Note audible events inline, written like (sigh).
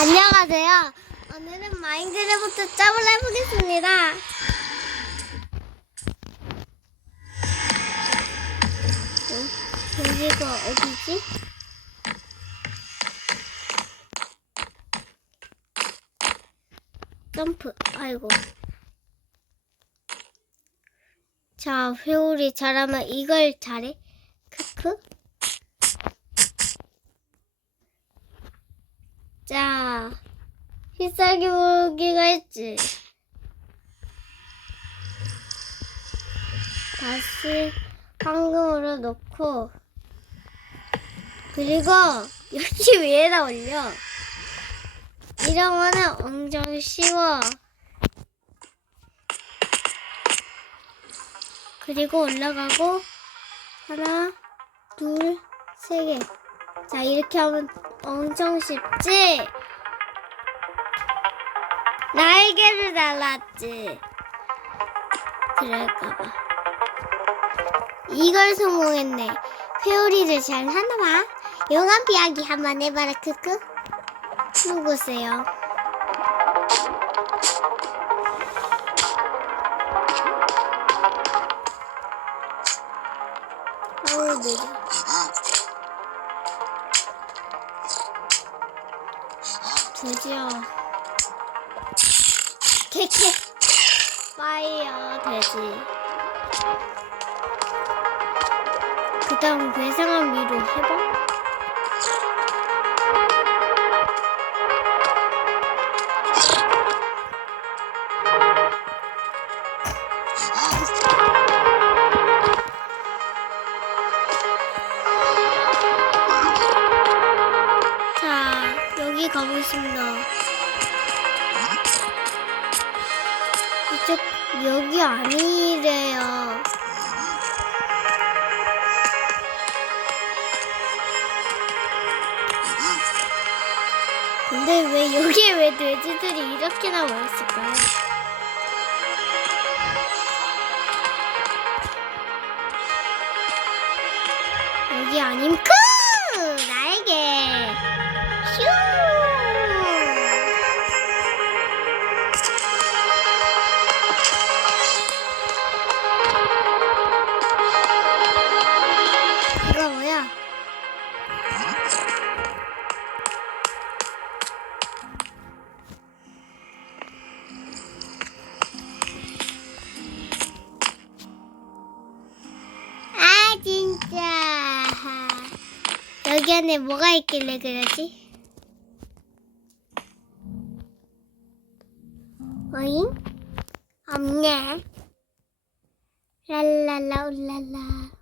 안녕하세요. 오늘은 마인크래프트 짭을 해보겠습니다. 어? 여기가 어디지? 점프, 아이고. 자, 회오리 잘하면 이걸 잘해. 크크. 자, 필살기 모으기가 했지. 다시 황금으로 놓고, 그리고 여기 (laughs) 위에다 올려. 이러면은 엄청 쉬워. 그리고 올라가고, 하나, 둘, 세 개. 자, 이렇게 하면 엄청 쉽지? 날개를 달랐지? 그럴까봐. 이걸 성공했네. 회오리를 잘 하나봐. 용암 피하기 한번 해봐라, 크크. 누구세요? 어우, 느려. 드디어 캐캐 파이어 돼지. 그 다음 괴상한 미로 해봐 가보겠습니다 이쪽 여기 아니래요. 근데 왜 여기에 왜 돼지들이 이렇게나 모였을까요? 여기 아님 크 진짜 여기 안에 뭐가 있길래 그러지? 어잉? 없네 랄랄라 울랄라